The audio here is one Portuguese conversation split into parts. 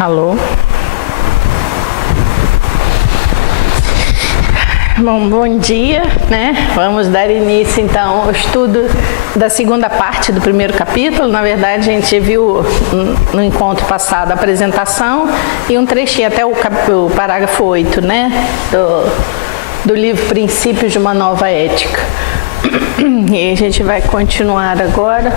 Alô? Bom dia, né? Vamos dar início então ao estudo da segunda parte do primeiro capítulo. Na verdade, a gente viu no encontro passado a apresentação e um trechinho até o parágrafo 8, né? Do livro Princípios de uma Nova Ética. E a gente vai continuar agora.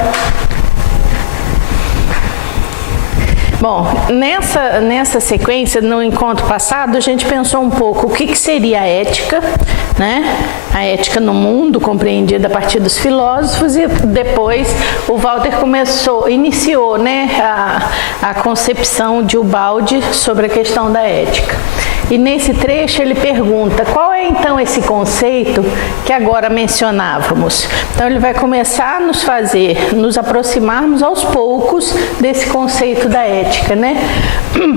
Bom, nessa sequência, no encontro passado, a gente pensou um pouco o que seria a ética, né? A ética no mundo, compreendida a partir dos filósofos, e depois o Walter iniciou, né, a concepção de Ubaldi sobre a questão da ética. E nesse trecho ele pergunta, qual é então esse conceito que agora mencionávamos? Então ele vai começar a nos aproximarmos aos poucos desse conceito da ética, né?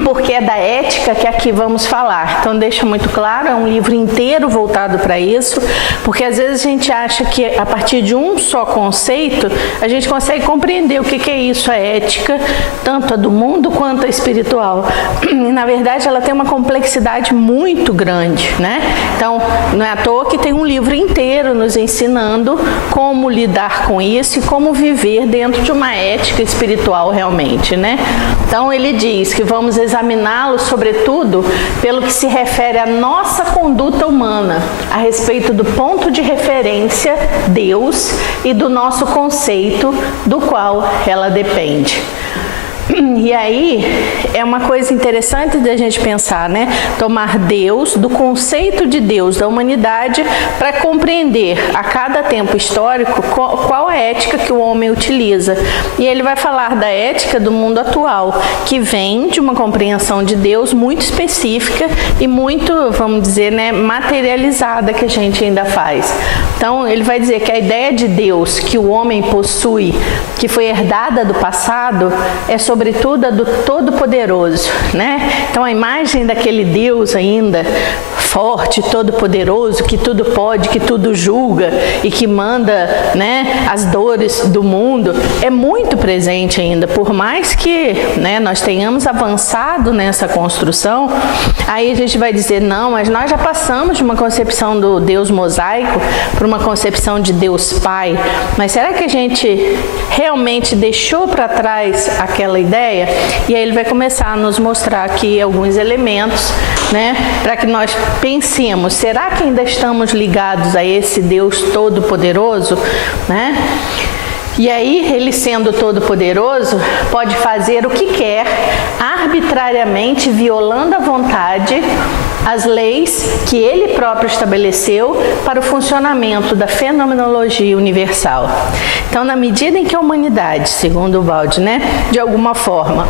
Porque é da ética que aqui vamos falar. Então deixa muito claro, é um livro inteiro voltado para isso, porque às vezes a gente acha que a partir de um só conceito, a gente consegue compreender o que é isso, a ética, tanto a do mundo quanto a espiritual. E na verdade ela tem uma complexidade muito grande, né? Então, não é à toa que tem um livro inteiro nos ensinando como lidar com isso e como viver dentro de uma ética espiritual realmente, né? Então, ele diz que vamos examiná-lo, sobretudo, pelo que se refere à nossa conduta humana, a respeito do ponto de referência, Deus, e do nosso conceito, do qual ela depende. E aí, é uma coisa interessante da gente pensar, né? Tomar Deus, do conceito de Deus, da humanidade, para compreender a cada tempo histórico qual a ética que o homem utiliza. E ele vai falar da ética do mundo atual, que vem de uma compreensão de Deus muito específica e muito, vamos dizer, né, materializada que a gente ainda faz. Então, ele vai dizer que a ideia de Deus que o homem possui, que foi herdada do passado, é sobretudo a do Todo-Poderoso, né? Então a imagem daquele Deus ainda forte, todo-poderoso, que tudo pode, que tudo julga e que manda, né, as dores do mundo, é muito presente ainda. Por mais que, né, nós tenhamos avançado nessa construção, aí a gente vai dizer, não, mas nós já passamos de uma concepção do Deus mosaico para uma concepção de Deus Pai. Mas será que a gente realmente deixou para trás aquela ideia? E aí ele vai começar a nos mostrar aqui alguns elementos, né, para que nós pensemos, será que ainda estamos ligados a esse Deus todo-poderoso, né? E aí, ele sendo todo-poderoso, pode fazer o que quer, arbitrariamente, violando à vontade as leis que ele próprio estabeleceu para o funcionamento da fenomenologia universal. Então, na medida em que a humanidade, segundo Ubaldi, né, de alguma forma,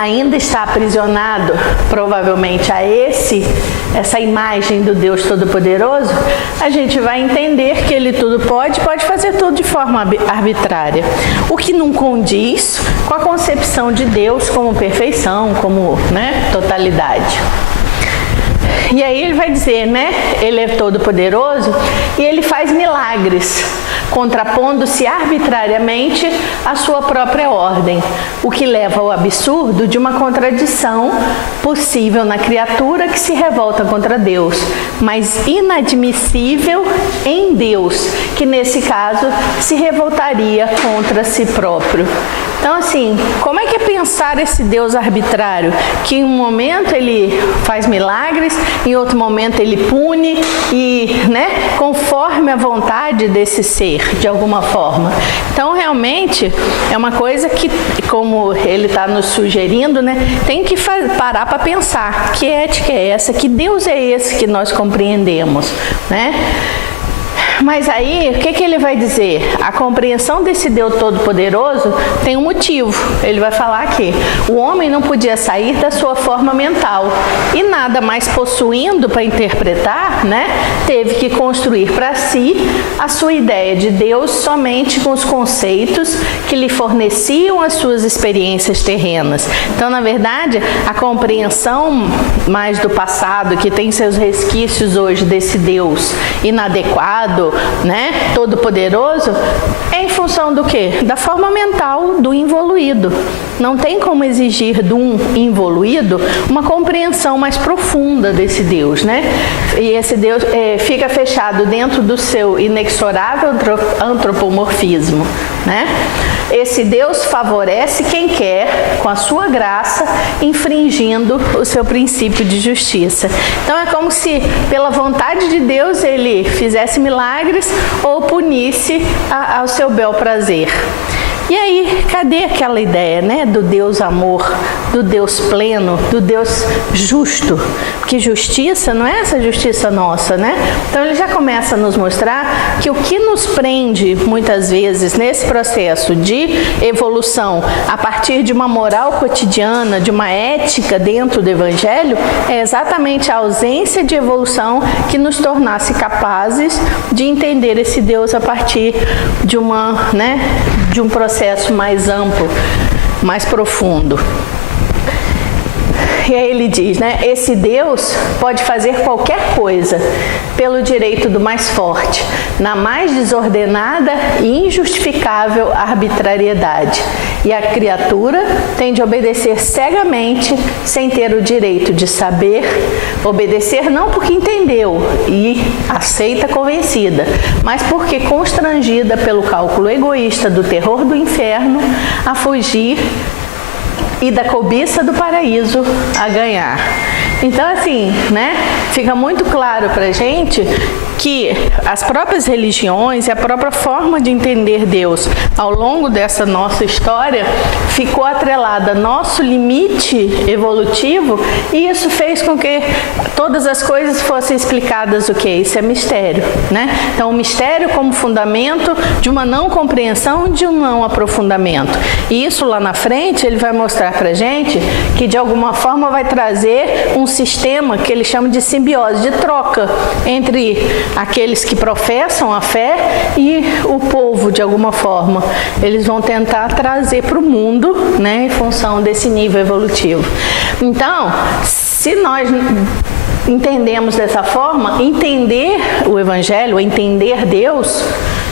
ainda está aprisionado, provavelmente, a essa imagem do Deus Todo-Poderoso, a gente vai entender que ele tudo pode fazer tudo de forma arbitrária. O que não condiz com a concepção de Deus como perfeição, como, né, totalidade. E aí ele vai dizer, né, ele é todo-poderoso e ele faz milagres, contrapondo-se arbitrariamente à sua própria ordem, o que leva ao absurdo de uma contradição possível na criatura que se revolta contra Deus, mas inadmissível em Deus, que nesse caso se revoltaria contra si próprio. Então, assim, como é que é pensar esse Deus arbitrário, que em um momento ele faz milagres, em outro momento ele pune e, né, conforme a vontade desse ser, de alguma forma. Então, realmente, é uma coisa que, como ele está nos sugerindo, né, tem que parar para pensar, que ética é essa, que Deus é esse que nós compreendemos, né? Mas aí, o que ele vai dizer? A compreensão desse Deus Todo-Poderoso tem um motivo. Ele vai falar aqui. O homem não podia sair da sua forma mental e nada mais possuindo para interpretar, né, teve que construir para si a sua ideia de Deus somente com os conceitos que lhe forneciam as suas experiências terrenas. Então, na verdade, a compreensão mais do passado, que tem seus resquícios hoje desse Deus inadequado, né, todo-poderoso, é em função do quê? Da forma mental do involuído. Não tem como exigir de um involuído uma compreensão mais profunda desse Deus, né? E esse Deus fica fechado dentro do seu inexorável antropomorfismo, né? Esse Deus favorece quem quer, com a sua graça, infringindo o seu princípio de justiça. Então é como se, pela vontade de Deus, ele fizesse milagres ou punisse ao seu bel prazer. E aí, cadê aquela ideia, né, do Deus amor, do Deus pleno, do Deus justo? Porque justiça não é essa justiça nossa, né? Então ele já começa a nos mostrar que o que nos prende muitas vezes nesse processo de evolução a partir de uma moral cotidiana, de uma ética dentro do Evangelho, é exatamente a ausência de evolução que nos tornasse capazes de entender esse Deus a partir de de um processo mais amplo, mais profundo. E aí ele diz, né, esse Deus pode fazer qualquer coisa pelo direito do mais forte, na mais desordenada e injustificável arbitrariedade. E a criatura tem de obedecer cegamente, sem ter o direito de saber, obedecer não porque entendeu e aceita convencida, mas porque constrangida pelo cálculo egoísta do terror do inferno a fugir e da cobiça do paraíso a ganhar. Então, assim, né, fica muito claro pra gente que as próprias religiões e a própria forma de entender Deus ao longo dessa nossa história ficou atrelada ao nosso limite evolutivo, e isso fez com que todas as coisas fossem explicadas o que? Isso é mistério, né? Então, o mistério como fundamento de uma não compreensão, de um não aprofundamento. E isso lá na frente ele vai mostrar pra gente que de alguma forma vai trazer um sistema que ele chama de simbiose, de troca entre aqueles que professam a fé e o povo, de alguma forma. Eles vão tentar trazer para o mundo, né, em função desse nível evolutivo. Então, se nós entendemos dessa forma, entender o Evangelho, entender Deus,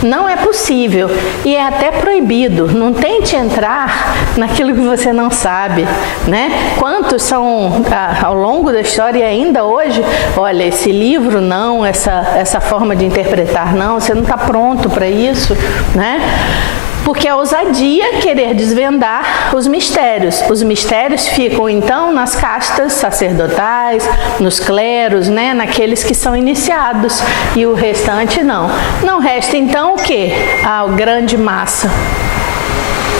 não é possível e é até proibido. Não tente entrar naquilo que você não sabe, né? Quantos são ao longo da história e ainda hoje, olha, esse livro não, essa forma de interpretar não, você não está pronto para isso, né? Porque a ousadia querer desvendar os mistérios. Os mistérios ficam, então, nas castas sacerdotais, nos cleros, né? Naqueles que são iniciados, e o restante não. Não resta, então, o quê? A grande massa.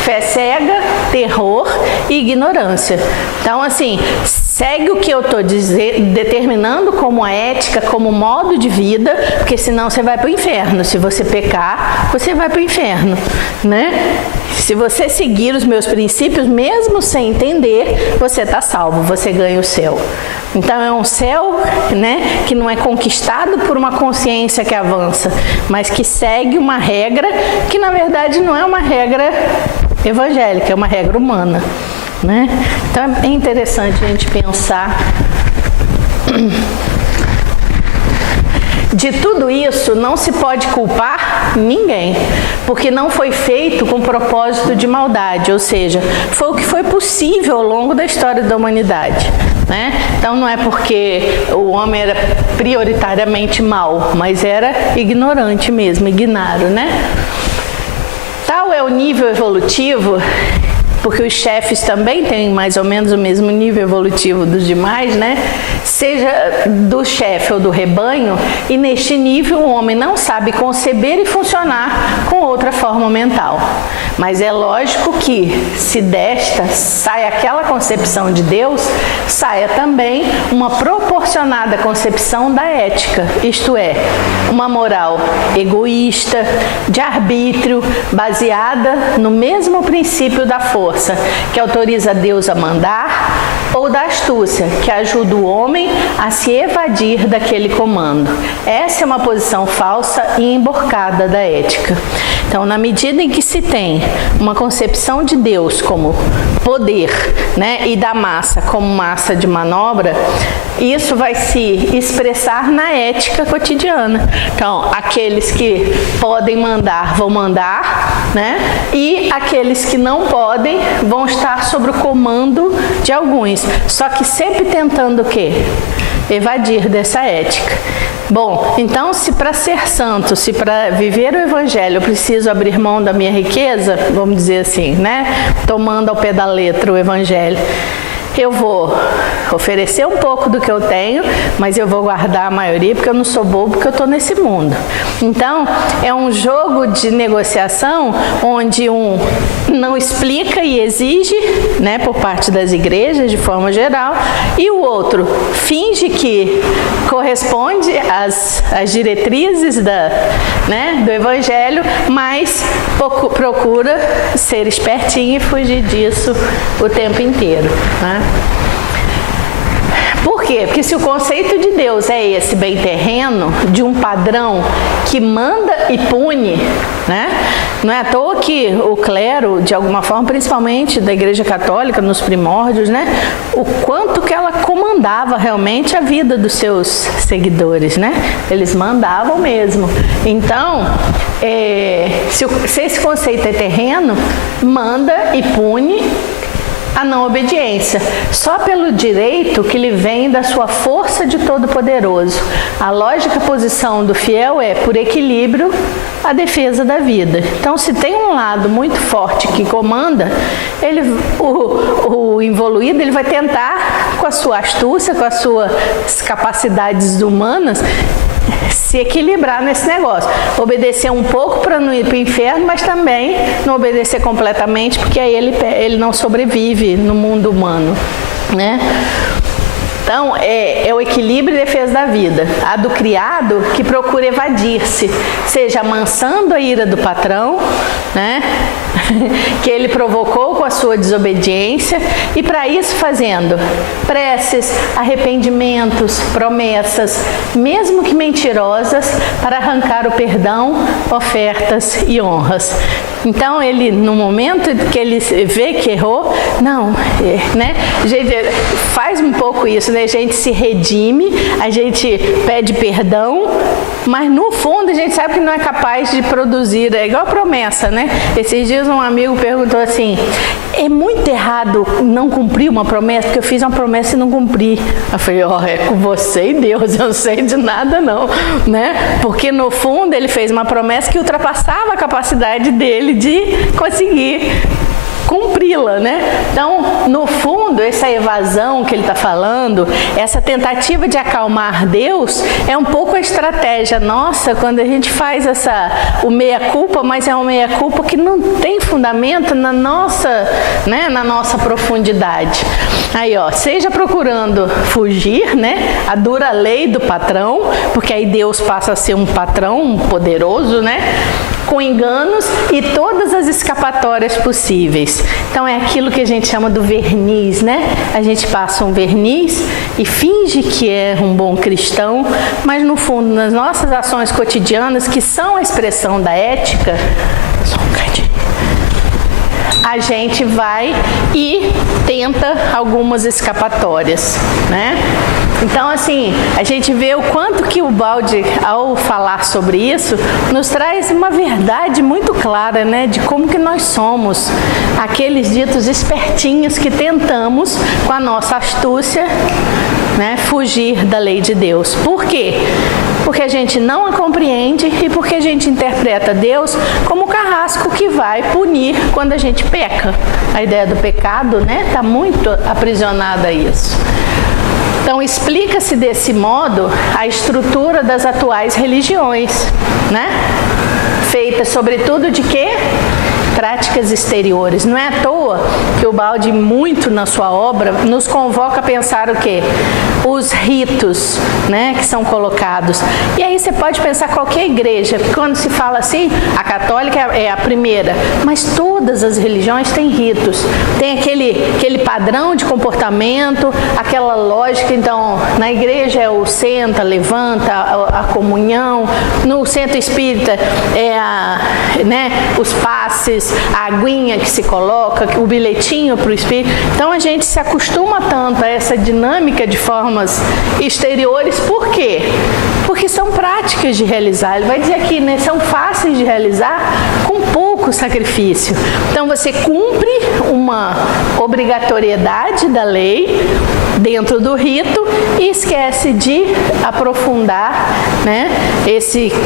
Fé cega, terror e ignorância. Então, assim, segue o que eu estou determinando como a ética, como modo de vida, porque senão você vai para o inferno. Se você pecar, você vai para o inferno, né? Se você seguir os meus princípios, mesmo sem entender, você está salvo, você ganha o céu. Então é um céu, né, que não é conquistado por uma consciência que avança, mas que segue uma regra que na verdade não é uma regra evangélica, é uma regra humana, né? Então é interessante a gente pensar. De tudo isso não se pode culpar ninguém, porque não foi feito com propósito de maldade, ou seja, foi o que foi possível ao longo da história da humanidade, né? Então não é porque o homem era prioritariamente mau, mas era ignorante mesmo, ignaro, né? Tal é o nível evolutivo, porque os chefes também têm mais ou menos o mesmo nível evolutivo dos demais, né? Seja do chefe ou do rebanho, e neste nível o homem não sabe conceber e funcionar com outra forma mental. Mas é lógico que, se desta sai aquela concepção de Deus, saia também uma proporcionada concepção da ética, isto é, uma moral egoísta, de arbítrio, baseada no mesmo princípio da força, que autoriza Deus a mandar, ou da astúcia, que ajuda o homem a se evadir daquele comando. Essa é uma posição falsa e emborcada da ética. Então, na medida em que se tem uma concepção de Deus como poder, né, e da massa como massa de manobra, isso vai se expressar na ética cotidiana. Então, aqueles que podem mandar vão mandar, né? E aqueles que não podem vão estar sob o comando de alguns. Só que sempre tentando o quê? Evadir dessa ética. Bom, então se para ser santo, se para viver o evangelho eu preciso abrir mão da minha riqueza, vamos dizer assim, né? Tomando ao pé da letra o evangelho. Eu vou oferecer um pouco do que eu tenho, mas eu vou guardar a maioria porque eu não sou bobo, porque eu estou nesse mundo. Então, é um jogo de negociação onde um não explica e exige, né, por parte das igrejas de forma geral, e o outro finge que corresponde às diretrizes do evangelho, mas procura ser espertinho e fugir disso o tempo inteiro, né? Por quê? Porque se o conceito de Deus é esse bem terreno, de um padrão que manda e pune, né? Não é à toa que o clero, de alguma forma, principalmente da Igreja Católica, nos primórdios, né? O quanto que ela comandava realmente a vida dos seus seguidores, né? Eles mandavam mesmo. Então, se esse conceito é terreno, manda e pune a não obediência, só pelo direito que lhe vem da sua força de Todo-Poderoso. A lógica posição do fiel é, por equilíbrio, a defesa da vida. Então, se tem um lado muito forte que comanda, o involuído ele vai tentar, com a sua astúcia, com as suas capacidades humanas, se equilibrar nesse negócio. Obedecer um pouco para não ir para o inferno, mas também não obedecer completamente, porque aí ele não sobrevive no mundo humano, né? Então, é o equilíbrio e defesa da vida. A do criado que procura evadir-se, seja amansando a ira do patrão, né? Que ele provocou com a sua desobediência, e para isso fazendo preces, arrependimentos, promessas, mesmo que mentirosas, para arrancar o perdão, ofertas e honras. Então, ele, no momento que ele vê que errou, né? A gente faz um pouco isso, né? A gente se redime, a gente pede perdão, mas no fundo a gente sabe que não é capaz de produzir, é igual a promessa, né? Esses dias um amigo perguntou assim, é muito errado não cumprir uma promessa, porque eu fiz uma promessa e não cumpri. Eu falei, é com você e Deus, eu não sei de nada não, né? Porque no fundo ele fez uma promessa que ultrapassava a capacidade dele de conseguir cumpri-la, né? Então, no fundo, essa evasão que ele está falando, essa tentativa de acalmar Deus, é um pouco a estratégia nossa quando a gente faz o meia-culpa, mas é um meia-culpa que não tem fundamento na nossa, né, na nossa profundidade. Aí, seja procurando fugir, né, a dura lei do patrão, porque aí Deus passa a ser um patrão poderoso, né, com enganos e todas as escapatórias possíveis. Então é aquilo que a gente chama do verniz, né? A gente passa um verniz e finge que é um bom cristão, mas no fundo, nas nossas ações cotidianas, que são a expressão da ética, a gente vai e tenta algumas escapatórias, né? Então, assim, a gente vê o quanto que o Baldi, ao falar sobre isso, nos traz uma verdade muito clara, né? De como que nós somos aqueles ditos espertinhos que tentamos, com a nossa astúcia, né, fugir da lei de Deus. Por quê? Porque a gente não a compreende e porque a gente interpreta Deus como o carrasco que vai punir quando a gente peca. A ideia do pecado, né, está muito aprisionada a isso. Então, explica-se desse modo a estrutura das atuais religiões, né? Feita sobretudo de quê? práticas exteriores. Não é à toa que o Baldi, muito na sua obra, nos convoca a pensar o quê? Os ritos, né, que são colocados. E aí você pode pensar qualquer igreja, quando se fala assim, a católica é a primeira, mas todas as religiões têm ritos, tem aquele padrão de comportamento, aquela lógica. Então, na igreja é o senta, levanta, a comunhão, no centro espírita é os passes, a aguinha que se coloca, o bilhetinho para o espírito. Então a gente se acostuma tanto a essa dinâmica de formas exteriores. Por quê? Porque são práticas de realizar. Ele vai dizer aqui, né, são fáceis de realizar com pouco sacrifício. Então você cumpre uma obrigatoriedade da lei dentro do rito e esquece de aprofundar, né,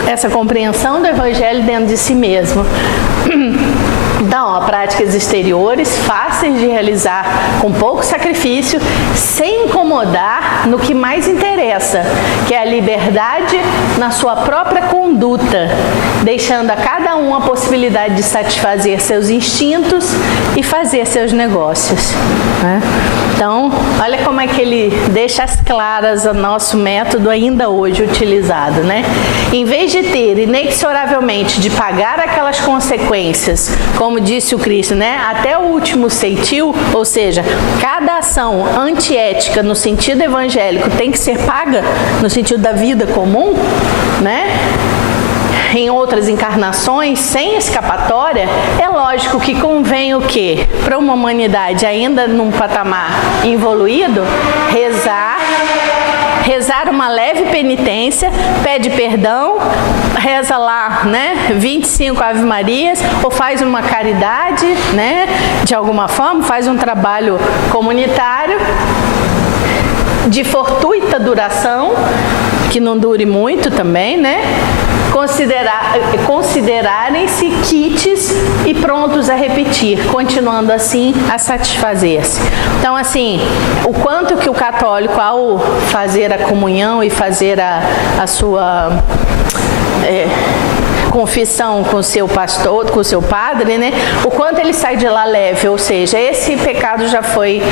essa compreensão do Evangelho dentro de si mesmo. Então, práticas exteriores fáceis de realizar com pouco sacrifício, sem incomodar no que mais interessa, que é a liberdade na sua própria conduta, deixando a cada um a possibilidade de satisfazer seus instintos e fazer seus negócios, né? Então, olha como é que ele deixa as claras o nosso método ainda hoje utilizado, né? Em vez de ter inexoravelmente de pagar aquelas consequências, como disse o Cristo, né? Até o último ceitil, ou seja, cada ação antiética no sentido evangélico tem que ser paga no sentido da vida comum, né? Em outras encarnações, sem escapatória, é lógico que convém o quê? Para uma humanidade ainda num patamar evoluído, rezar uma leve penitência, pede perdão, reza lá, né, 25 Ave Marias, ou faz uma caridade, né, de alguma forma, faz um trabalho comunitário de fortuita duração, que não dure muito também, né? Considerarem-se kits e prontos a repetir, continuando assim a satisfazer-se. Então, assim, o quanto que o católico, ao fazer a comunhão e fazer a sua confissão com o seu pastor, com o seu padre, né? O quanto ele sai de lá leve, ou seja, esse pecado já foi...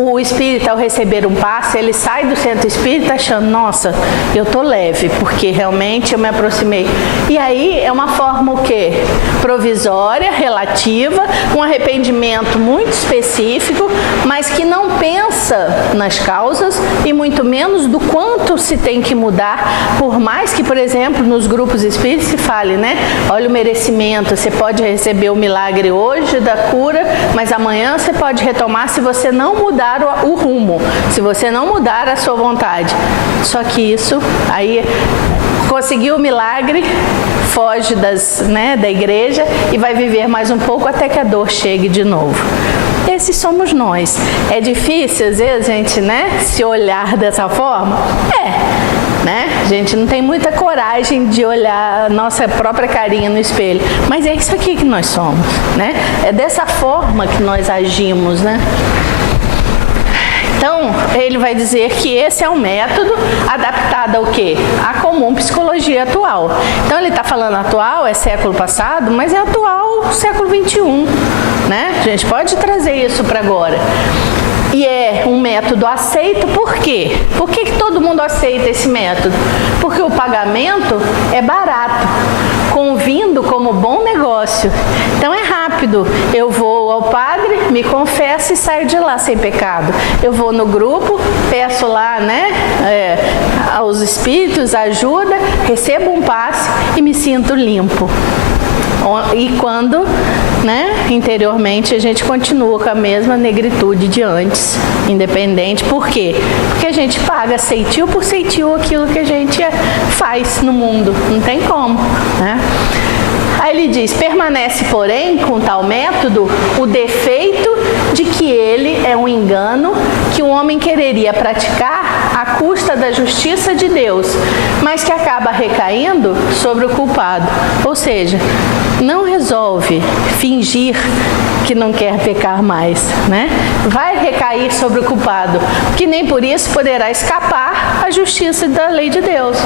O espírita, ao receber um passe, ele sai do centro espírita achando, nossa, eu tô leve, porque realmente eu me aproximei. E aí é uma forma o quê? Provisória, relativa, um arrependimento muito específico, mas que não pensa nas causas e muito menos do quanto se tem que mudar, por mais que, por exemplo, nos grupos espíritas se fale, né? Olha o merecimento, você pode receber o milagre hoje da cura, mas amanhã você pode retomar se você não mudar o rumo, se você não mudar a sua vontade. Só que isso, aí conseguiu o milagre, foge da igreja e vai viver mais um pouco até que a dor chegue de novo. Esses somos nós. É difícil, às vezes, a gente, né, se olhar dessa forma? Né? A gente não tem muita coragem de olhar a nossa própria carinha no espelho. Mas é isso aqui que nós somos, né? É dessa forma que nós agimos, né? Então, ele vai dizer que esse é um método adaptado ao quê? À comum psicologia atual. Então, ele está falando atual, é século passado, mas é atual, século XXI, né? A gente pode trazer isso para agora. E é um método aceito, por quê? Por que todo mundo aceita esse método? Porque o pagamento é barato, convindo como bom negócio. Então é rápido. Eu vou ao padre, me confesso e saio de lá sem pecado. Eu vou no grupo, peço lá, né, aos espíritos ajuda, recebo um passe e me sinto limpo. E quando, né, interiormente a gente continua com a mesma negritude de antes, independente. Por quê? Porque a gente paga ceitil por ceitil aquilo que a gente faz no mundo. Não tem como, né? Aí ele diz, permanece, porém, com tal método, o defeito de que ele é um engano que o homem quereria praticar à custa da justiça de Deus, mas que acaba recaindo sobre o culpado. Ou seja, não resolve fingir que não quer pecar mais, né? Vai recair sobre o culpado, que nem por isso poderá escapar à justiça da lei de Deus,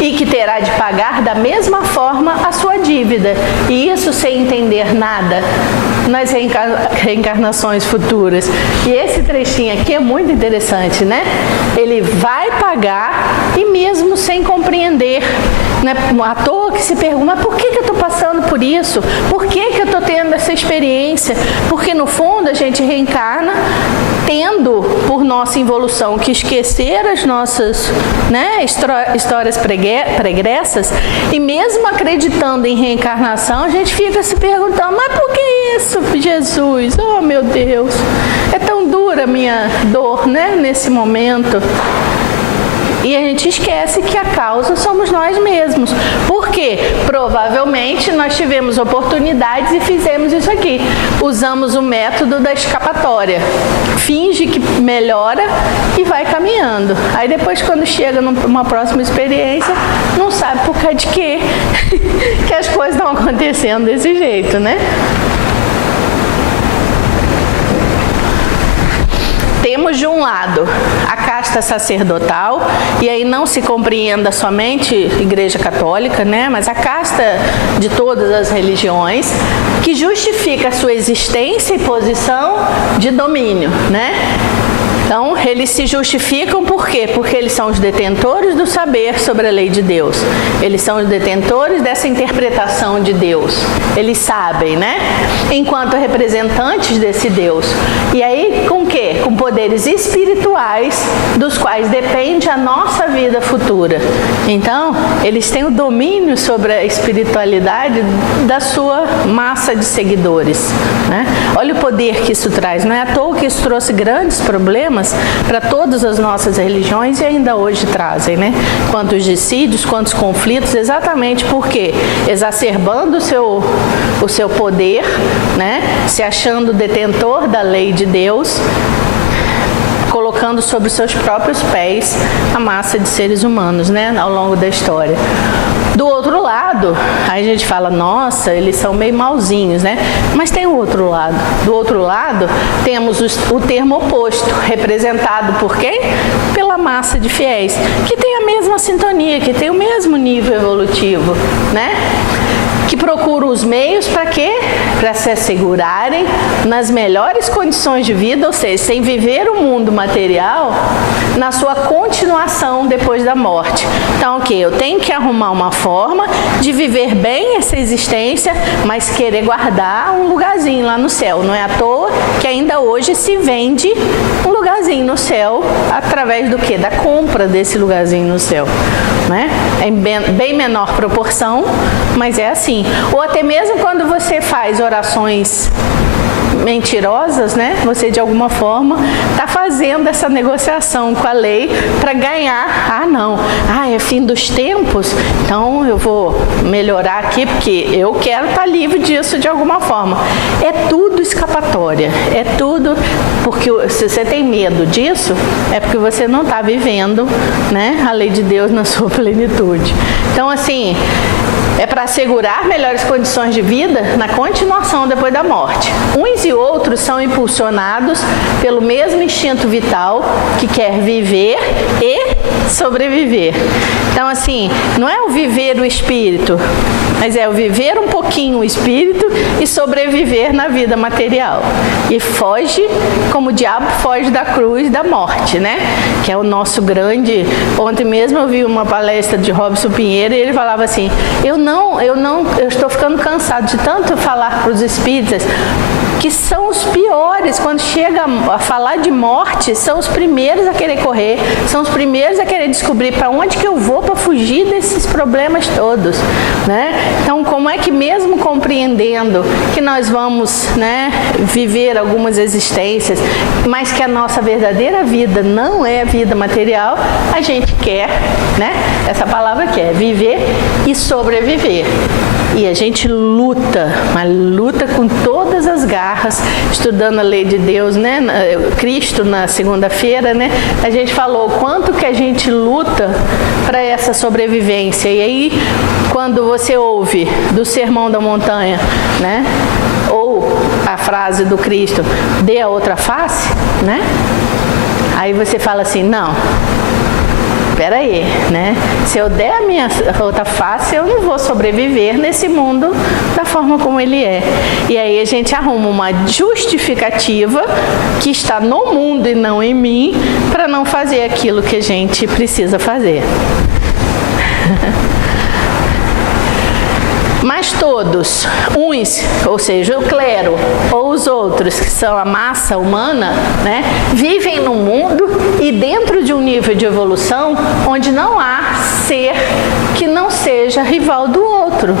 e que terá de pagar da mesma forma a sua dívida, e isso sem entender nada nas reencarnações futuras. E esse trechinho aqui é muito interessante, né? Ele vai pagar e mesmo sem compreender, né? À toa que se pergunta, mas por que eu estou passando por isso? Por que eu estou tendo essa experiência? Porque no fundo a gente reencarna tendo por nossa involução que esquecer as nossas, né, histórias pregressas, e mesmo acreditando em reencarnação, a gente fica se perguntando, mas por que isso, Jesus? Oh meu Deus, é tão dura a minha dor, né, nesse momento. E a gente esquece que a causa somos nós mesmos. Por quê? Provavelmente nós tivemos oportunidades e fizemos isso aqui. Usamos o método da escapatória. Finge que melhora e vai caminhando. Aí depois, quando chega numa próxima experiência, não sabe por causa de quê que as coisas estão acontecendo desse jeito, né? Temos de um lado a casta sacerdotal, e aí não se compreenda somente Igreja Católica, né? Mas a casta de todas as religiões, que justifica a sua existência e posição de domínio, né? Então, eles se justificam por quê? Porque eles são os detentores do saber sobre a lei de Deus. Eles são os detentores dessa interpretação de Deus. Eles sabem, né? Enquanto representantes desse Deus. E aí, com o quê? Com poderes espirituais, dos quais depende a nossa vida futura. Então, eles têm o domínio sobre a espiritualidade da sua massa de seguidores, né? Olha o poder que isso traz. Não é à toa que isso trouxe grandes problemas para todas as nossas religiões, e ainda hoje trazem, né? Quantos dissídios, quantos conflitos, exatamente porque exacerbando o seu poder, né? Se achando detentor da lei de Deus, colocando sobre os seus próprios pés a massa de seres humanos, né? Ao longo da história. Do outro lado, aí a gente fala, nossa, eles são meio malzinhos, né? Mas tem o outro lado. Do outro lado, temos o termo oposto, representado por quem? Pela massa de fiéis, que tem a mesma sintonia, que tem o mesmo nível evolutivo, né? Que procuram os meios para quê? Para se assegurarem nas melhores condições de vida, ou seja, sem viver o mundo material, na sua continuação depois da morte. Então, o que? Eu tenho que arrumar uma forma de viver bem essa existência, mas querer guardar um lugarzinho lá no céu. Não é à toa que ainda hoje se vende um lugarzinho no céu através do quê? Da compra desse lugarzinho no céu, né? É em bem menor proporção, mas é assim. Ou até mesmo quando você faz orações mentirosas, né? Você de alguma forma está fazendo essa negociação com a lei para ganhar. É fim dos tempos, então eu vou melhorar aqui porque eu quero estar livre disso de alguma forma. É tudo escapatória, é tudo porque se você tem medo disso, é porque você não está vivendo, né, a lei de Deus na sua plenitude. Então, assim, é para assegurar melhores condições de vida na continuação depois da morte. Uns e outros são impulsionados pelo mesmo instinto vital que quer viver e sobreviver. Então, assim, não é o viver o espírito, mas é o viver um pouquinho o espírito e sobreviver na vida material. E foge, como o diabo foge da cruz da morte, né? Que é o nosso grande... Ontem mesmo eu vi uma palestra de Robson Pinheiro e ele falava assim, eu estou ficando cansado de tanto falar para os espíritas que são os piores, quando chega a falar de morte, são os primeiros a querer correr, são os primeiros a querer descobrir para onde que eu vou para fugir desses problemas todos, né? Então, como é que mesmo compreendendo que nós vamos, né, viver algumas existências, mas que a nossa verdadeira vida não é a vida material, a gente quer, né? Essa palavra quer viver e sobreviver. E a gente luta, mas luta com todas as garras, estudando a lei de Deus, né? Cristo na segunda-feira, né? A gente falou o quanto que a gente luta para essa sobrevivência. E aí, quando você ouve do Sermão da Montanha, né? Ou a frase do Cristo, dê a outra face, né? Aí você fala assim, não, peraí, né? Se eu der a minha outra face, eu não vou sobreviver nesse mundo da forma como ele é. E aí a gente arruma uma justificativa que está no mundo e não em mim, para não fazer aquilo que a gente precisa fazer. Mas todos, uns, ou seja, o clero, ou os outros, que são a massa humana, né, vivem no mundo e dentro de um nível de evolução onde não há ser que não seja rival do outro.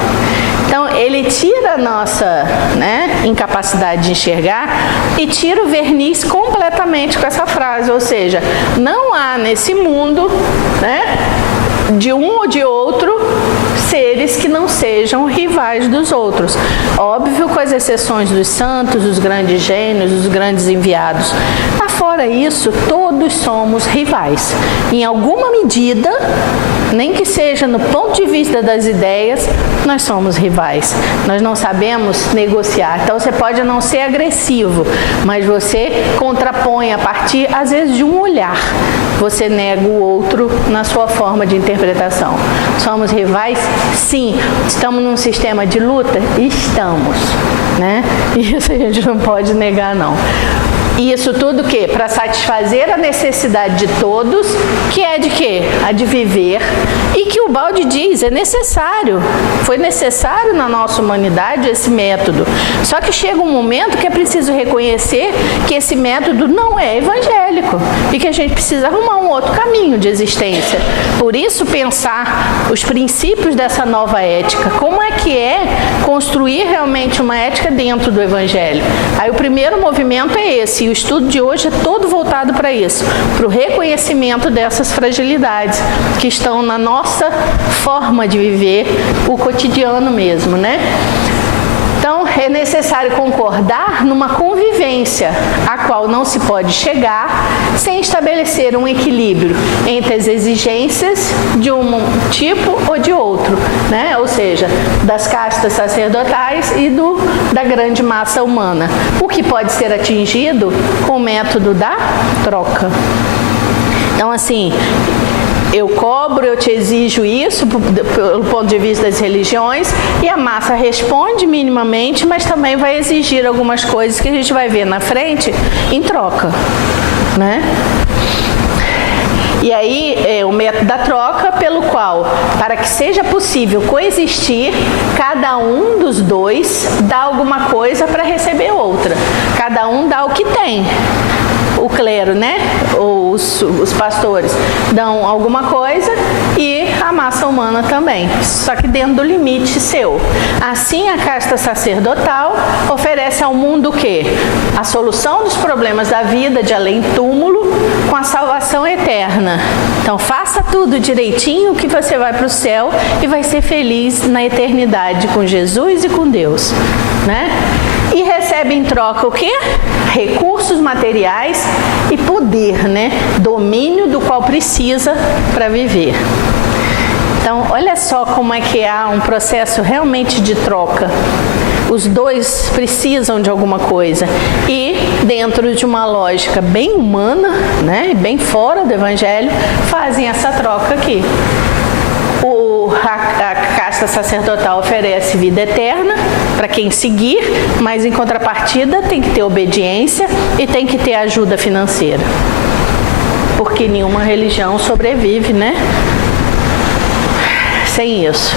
Então, ele tira a nossa, né, incapacidade de enxergar e tira o verniz completamente com essa frase, ou seja, não há nesse mundo, né, de um ou de outro, seres que não sejam rivais dos outros. Óbvio, com as exceções dos santos, dos grandes gênios, dos grandes enviados. Fora isso, todos somos rivais. Em alguma medida, nem que seja no ponto de vista das ideias, nós somos rivais. Nós não sabemos negociar. Então, você pode não ser agressivo, mas você contrapõe a partir, às vezes, de um olhar. Você nega o outro na sua forma de interpretação. Somos rivais? Sim. Estamos num sistema de luta? Estamos, né? Isso a gente não pode negar, não. E isso tudo o quê? Para satisfazer a necessidade de todos, que é de quê? A de viver. E que o Baldi diz, é necessário. Foi necessário na nossa humanidade esse método. Só que chega um momento que é preciso reconhecer que esse método não é evangélico. E que a gente precisa arrumar um outro caminho de existência. Por isso, pensar os princípios dessa nova ética. Como é que é construir realmente uma ética dentro do evangelho? Aí o primeiro movimento é esse. E o estudo de hoje é todo voltado para isso, para o reconhecimento dessas fragilidades que estão na nossa forma de viver o cotidiano mesmo, né? Então, é necessário concordar numa convivência, a qual não se pode chegar sem estabelecer um equilíbrio entre as exigências de um tipo ou de outro, né? Ou seja, das castas sacerdotais e da grande massa humana, o que pode ser atingido com o método da troca. Então, assim, eu cobro, eu te exijo isso pelo ponto de vista das religiões e a massa responde minimamente, mas também vai exigir algumas coisas que a gente vai ver na frente em troca, né? E aí é o método da troca pelo qual, para que seja possível coexistir, cada um dos dois dá alguma coisa para receber outra. Cada um dá o que tem. O clero, né? Ou os pastores dão alguma coisa e a massa humana também, só que dentro do limite seu. Assim, a casta sacerdotal oferece ao mundo o quê? A solução dos problemas da vida de além-túmulo com a salvação eterna. Então, faça tudo direitinho que você vai para o céu e vai ser feliz na eternidade com Jesus e com Deus, né? E recebe em troca o quê? Recursos materiais e poder, né? Domínio do qual precisa para viver. Então, olha só como é que há um processo realmente de troca. Os dois precisam de alguma coisa. E, dentro de uma lógica bem humana, né? Bem fora do evangelho, fazem essa troca aqui. A casta sacerdotal oferece vida eterna para quem seguir, mas em contrapartida tem que ter obediência e tem que ter ajuda financeira. Porque nenhuma religião sobrevive, né? Sem isso.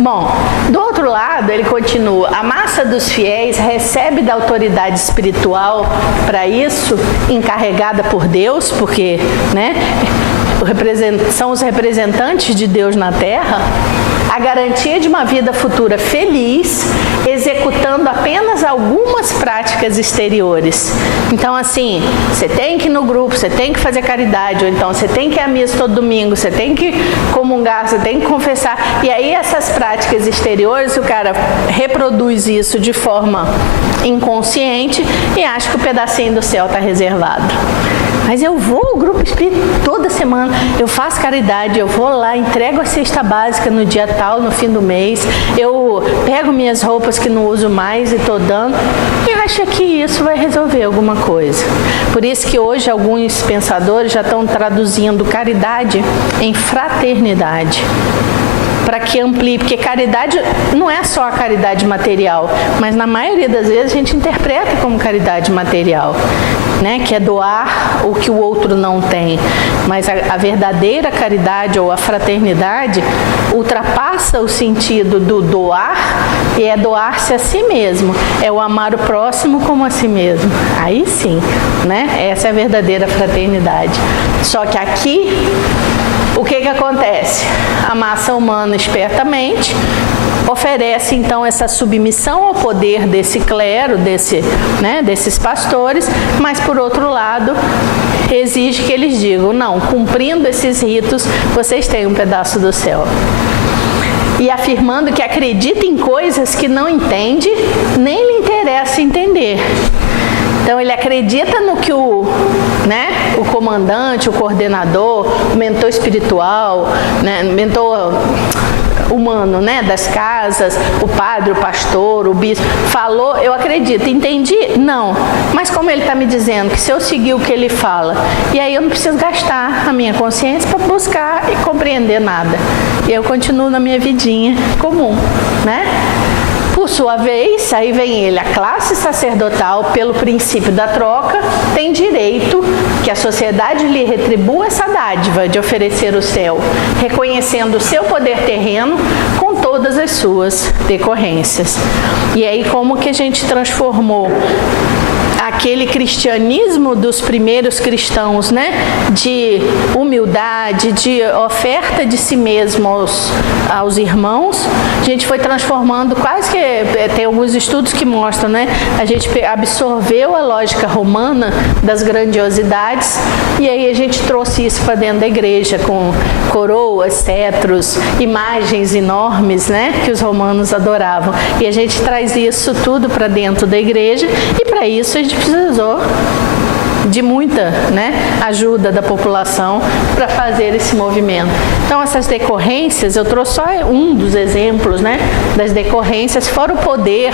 Bom, do outro lado, ele continua, a massa dos fiéis recebe da autoridade espiritual para isso, encarregada por Deus, porque, né, são os representantes de Deus na Terra, a garantia de uma vida futura feliz, executando apenas algumas práticas exteriores. Então, assim, você tem que ir no grupo, você tem que fazer caridade, ou então você tem que ir à missa todo domingo, você tem que comungar, você tem que confessar. E aí essas práticas exteriores, o cara reproduz isso de forma inconsciente e acha que o pedacinho do céu está reservado. Mas eu vou ao grupo espírita toda semana, eu faço caridade, eu vou lá, entrego a cesta básica no dia tal, no fim do mês, eu pego minhas roupas que não uso mais e estou dando, e acho que isso vai resolver alguma coisa. Por isso que hoje alguns pensadores já estão traduzindo caridade em fraternidade, para que amplie, porque caridade não é só a caridade material, mas na maioria das vezes a gente interpreta como caridade material, né? Que é doar o que o outro não tem. Mas a verdadeira caridade ou a fraternidade ultrapassa o sentido do doar e é doar-se a si mesmo, é o amar o próximo como a si mesmo. Aí sim, né? Essa é a verdadeira fraternidade. Só que aqui, o que acontece? A massa humana espertamente oferece então essa submissão ao poder desse clero, desses pastores, mas por outro lado exige que eles digam, não, cumprindo esses ritos, vocês têm um pedaço do céu. E afirmando que acredita em coisas que não entende, nem lhe interessa entender. Então ele acredita no que o comandante, o coordenador, o mentor espiritual, mentor humano, das casas, o padre, o pastor, o bispo, falou, eu acredito. Entendi? Não. Mas como ele está me dizendo que se eu seguir o que ele fala, e aí eu não preciso gastar a minha consciência para buscar e compreender nada. E eu continuo na minha vidinha comum, Por sua vez, aí vem ele, a classe sacerdotal, pelo princípio da troca, tem direito que a sociedade lhe retribua essa dádiva de oferecer o céu, reconhecendo o seu poder terreno com todas as suas decorrências. E aí como que a gente transformou aquele cristianismo dos primeiros cristãos, de humildade, de oferta de si mesmo aos irmãos, a gente foi transformando quase que, tem alguns estudos que mostram, a gente absorveu a lógica romana das grandiosidades e aí a gente trouxe isso para dentro da igreja com coroas, cetros, imagens enormes, que os romanos adoravam. E a gente traz isso tudo para dentro da igreja e para isso a gente precisou de muita ajuda da população para fazer esse movimento. Então essas decorrências, eu trouxe só um dos exemplos das decorrências, fora o poder,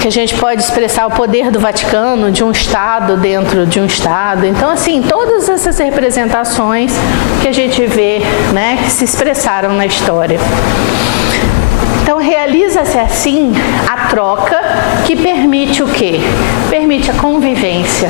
que a gente pode expressar o poder do Vaticano, de um Estado dentro de um Estado. Então assim, todas essas representações que a gente vê, que se expressaram na história. Então realiza-se assim a troca que permite o quê? Permite a convivência.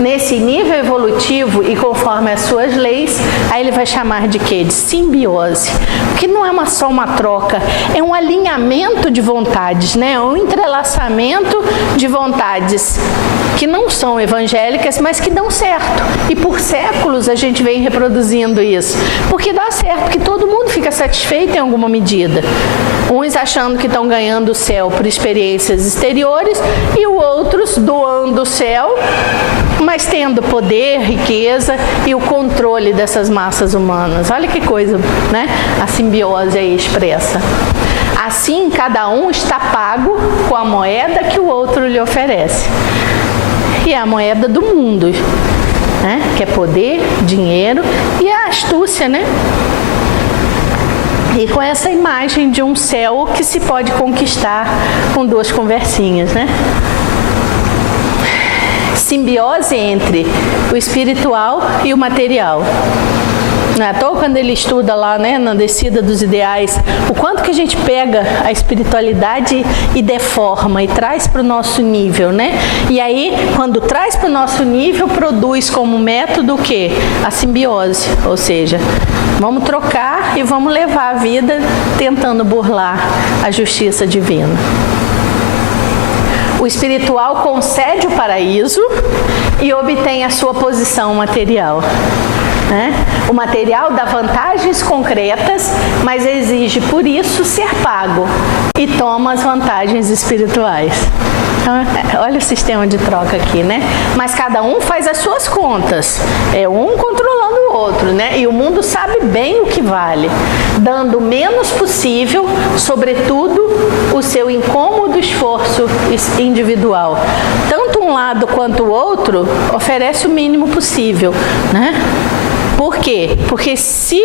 Nesse nível evolutivo e conforme as suas leis, aí ele vai chamar de quê? De simbiose. Porque não é só uma troca, é um alinhamento de vontades, um entrelaçamento de vontades que não são evangélicas, mas que dão certo. E por séculos a gente vem reproduzindo isso. Porque dá certo, porque todo mundo fica satisfeito em alguma medida. Uns achando que estão ganhando o céu por experiências exteriores e os outros doando o céu, mas tendo poder, riqueza e o controle dessas massas humanas. Olha que coisa, a simbiose aí expressa. Assim, cada um está pago com a moeda que o outro lhe oferece. E é a moeda do mundo, que é poder, dinheiro e a astúcia, E com essa imagem de um céu que se pode conquistar com duas conversinhas, Simbiose entre o espiritual e o material. Não é à toa quando ele estuda lá, na descida dos ideais, o quanto que a gente pega a espiritualidade e deforma e traz para o nosso nível, E aí, quando traz para o nosso nível, produz como método o quê? A simbiose, ou seja, vamos trocar e vamos levar a vida tentando burlar a justiça divina. O espiritual concede o paraíso e obtém a sua posição material. né? O material dá vantagens concretas, mas exige por isso ser pago e toma as vantagens espirituais. Então, olha o sistema de troca aqui, né? Mas cada um faz as suas contas, é um controlando o outro, né? E o mundo sabe bem o que vale, dando o menos possível, sobretudo o seu incômodo esforço individual. Tanto um lado quanto o outro oferece o mínimo possível, né? Por quê? Porque se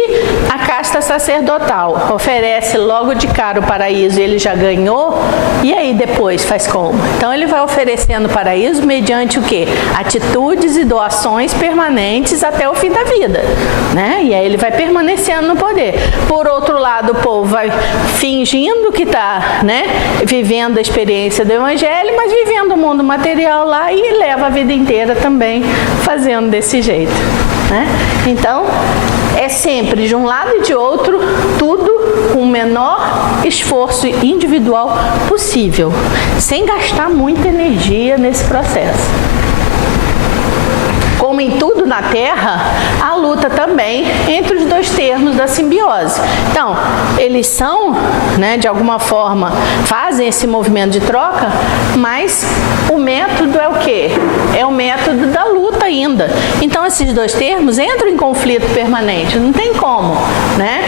a casta sacerdotal oferece logo de cara o paraíso e ele já ganhou, e aí depois faz como? Então ele vai oferecendo o paraíso mediante o quê? Atitudes e doações permanentes até o fim da vida, né? E aí ele vai permanecendo no poder. Por outro lado, o povo vai fingindo que está, né, vivendo a experiência do Evangelho, mas vivendo o mundo material lá e leva a vida inteira também fazendo desse jeito, né? Então, é sempre de um lado e de outro, tudo com o menor esforço individual possível, sem gastar muita energia nesse processo. Como em tudo na Terra, há luta também entre os dois termos da simbiose. Então, eles são, né, de alguma forma, fazem esse movimento de troca, mas o método é o quê? É o método da luta ainda. Então, esses dois termos entram em conflito permanente, não tem como, né?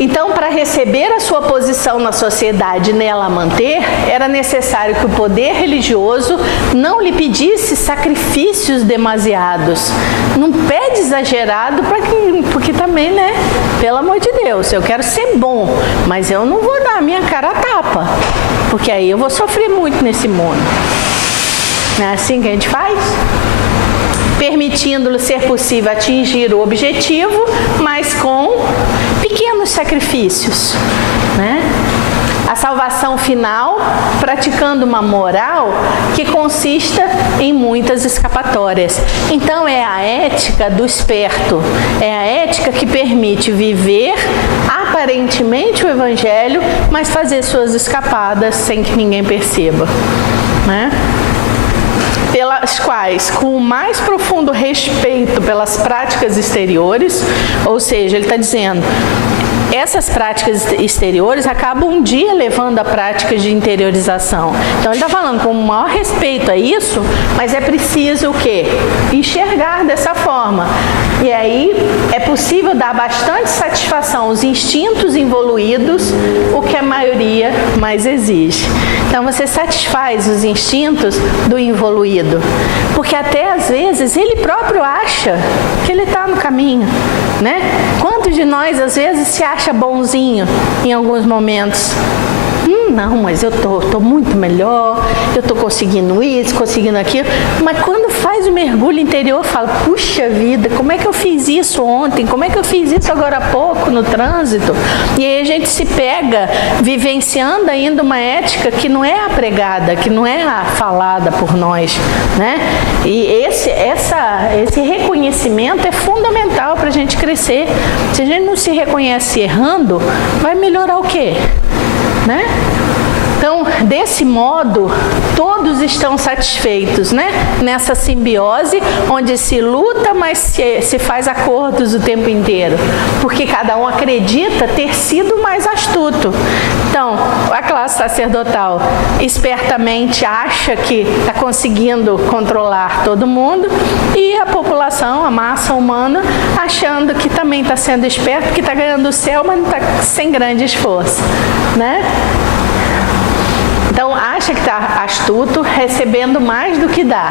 Então, para receber a sua posição na sociedade e nela manter, era necessário que o poder religioso não lhe pedisse sacrifícios demasiados. Não pede exagerado, porque também, né? Pelo amor de Deus, eu quero ser bom, mas eu não vou dar a minha cara a tapa, porque aí eu vou sofrer muito nesse mundo. Não é assim que a gente faz? Permitindo-lhe ser possível atingir o objetivo, mas com pequenos sacrifícios, né? A salvação final, praticando uma moral que consista em muitas escapatórias. Então é a ética do esperto, é a ética que permite viver aparentemente o Evangelho, mas fazer suas escapadas sem que ninguém perceba, né? Pelas quais, com o mais profundo respeito pelas práticas exteriores, ou seja, ele está dizendo, essas práticas exteriores acabam um dia levando a práticas de interiorização. Então ele está falando com o maior respeito a isso, mas é preciso o quê? Enxergar dessa forma. E aí é possível dar bastante satisfação aos instintos involuídos, o que a maioria mais exige. Então você satisfaz os instintos do involuído, porque até às vezes ele próprio acha que ele está no caminho, né? Quantos de nós às vezes se acha bonzinho em alguns momentos? Não, mas eu tô muito melhor, eu tô conseguindo isso, conseguindo aquilo. Mas quando faz o mergulho interior, fala, puxa vida, como é que eu fiz isso ontem? Como é que eu fiz isso agora há pouco no trânsito? E aí a gente se pega vivenciando ainda uma ética que não é a pregada, que não é a falada por nós, né? E esse reconhecimento é fundamental para a gente crescer. Se a gente não se reconhece errando, vai melhorar o quê? Né? Então, desse modo, todos estão satisfeitos, né? Nessa simbiose, onde se luta, mas se faz acordos o tempo inteiro, porque cada um acredita ter sido mais astuto. Então, a classe sacerdotal espertamente acha que está conseguindo controlar todo mundo, e a população, a massa humana, achando que também está sendo esperto, que está ganhando o céu, mas não está sem grande esforço, né? Então, acha que está astuto, recebendo mais do que dá.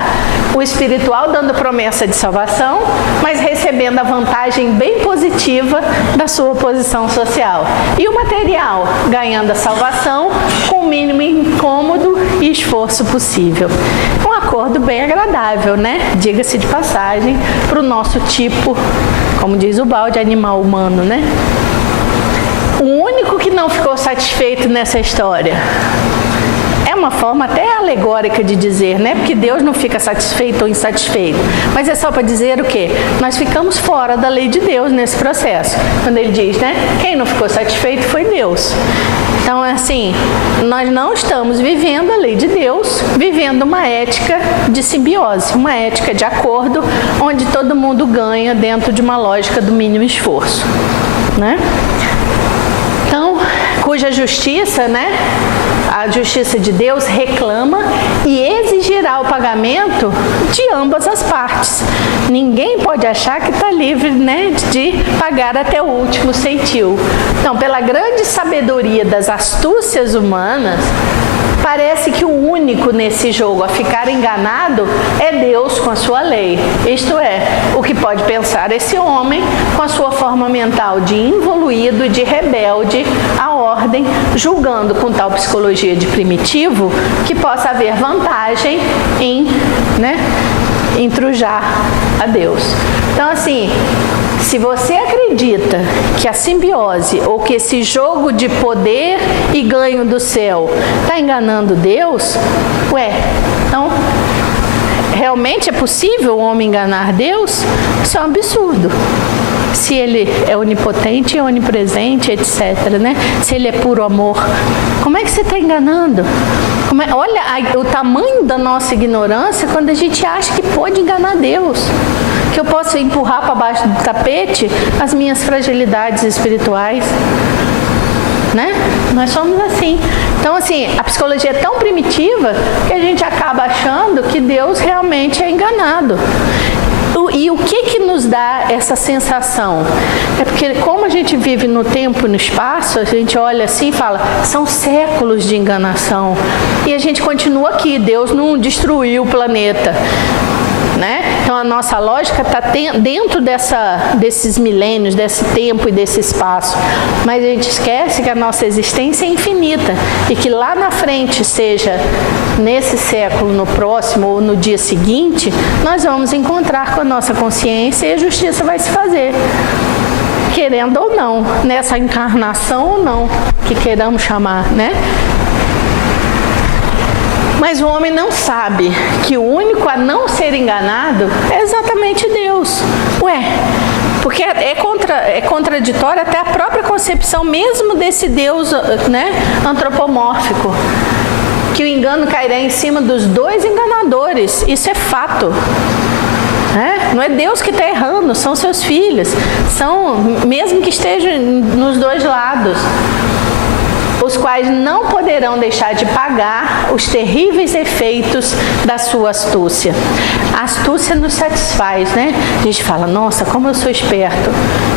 O espiritual dando promessa de salvação, mas recebendo a vantagem bem positiva da sua posição social. E o material ganhando a salvação com o mínimo incômodo e esforço possível. Um acordo bem agradável, né? Diga-se de passagem, para o nosso tipo, como diz o balde, animal humano, né? O único que não ficou satisfeito nessa história é uma forma até alegórica de dizer, né? Porque Deus não fica satisfeito ou insatisfeito. Mas é só para dizer o quê? Nós ficamos fora da lei de Deus nesse processo. Quando ele diz, né? Quem não ficou satisfeito foi Deus. Então, Então, assim, nós não estamos vivendo a lei de Deus, vivendo uma ética de simbiose, uma ética de acordo, onde todo mundo ganha dentro de uma lógica do mínimo esforço, né? Então, cuja justiça, né? A justiça de Deus reclama e exigirá o pagamento de ambas as partes. Ninguém pode achar que está livre, né, de pagar até o último centil. Então, pela grande sabedoria das astúcias humanas, parece que o único nesse jogo a ficar enganado é Deus com a sua lei. Isto é, o que pode pensar esse homem com a sua forma mental de involuído e de rebelde à ordem, julgando com tal psicologia de primitivo que possa haver vantagem em, né, intrujar a Deus. Então, assim, se você acredita que a simbiose ou que esse jogo de poder e ganho do céu está enganando Deus, então realmente é possível o homem enganar Deus? Isso é um absurdo. Se ele é onipotente, onipresente, etc., né? Se ele é puro amor, como é que você está enganando? Olha o tamanho da nossa ignorância quando a gente acha que pode enganar Deus. Que eu posso empurrar para baixo do tapete as minhas fragilidades espirituais, né? Nós somos assim. Então, assim, a psicologia é tão primitiva que a gente acaba achando que Deus realmente é enganado. E o que nos dá essa sensação? É porque como a gente vive no tempo e no espaço, a gente olha assim e fala, são séculos de enganação. E a gente continua aqui, Deus não destruiu o planeta. Né? Então a nossa lógica está dentro desses milênios, desse tempo e desse espaço. Mas a gente esquece que a nossa existência é infinita e que lá na frente, seja nesse século, no próximo ou no dia seguinte, nós vamos encontrar com a nossa consciência e a justiça vai se fazer. Querendo ou não, nessa encarnação ou não, que queiramos chamar, né? Mas o homem não sabe que o único a não ser enganado é exatamente Deus. Porque é contraditório até a própria concepção mesmo desse Deus, né, antropomórfico. Que o engano cairá em cima dos dois enganadores. Isso é fato. Não é Deus que está errando, são seus filhos. Mesmo que estejam nos dois lados. Os quais não poderão deixar de pagar os terríveis efeitos da sua astúcia. A astúcia nos satisfaz, né? A gente fala, nossa, como eu sou esperto.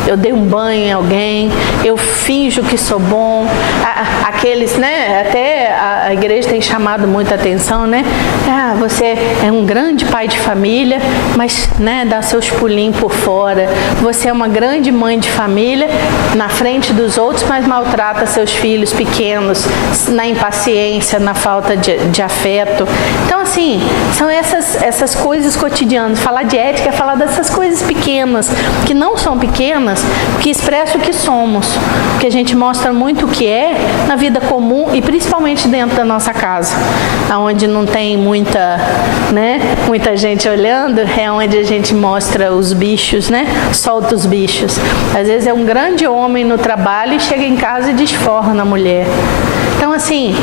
Eu dei um banho em alguém, eu finjo que sou bom. Aqueles, né? Até a igreja tem chamado muita atenção, né? Você é um grande pai de família, mas, né, dá seus pulinhos por fora. Você é uma grande mãe de família na frente dos outros, mas maltrata seus filhos pequenos, na impaciência, na falta de afeto. Então, assim, são essas coisas cotidianas. Falar de ética é falar dessas coisas pequenas, que não são pequenas, que expressam o que somos, que a gente mostra muito o que é na vida comum e principalmente dentro da nossa casa, onde não tem muita gente olhando, é onde a gente mostra os bichos, né? Solta os bichos. Às vezes é um grande homem no trabalho e chega em casa e desforra na mulher. Então, assim,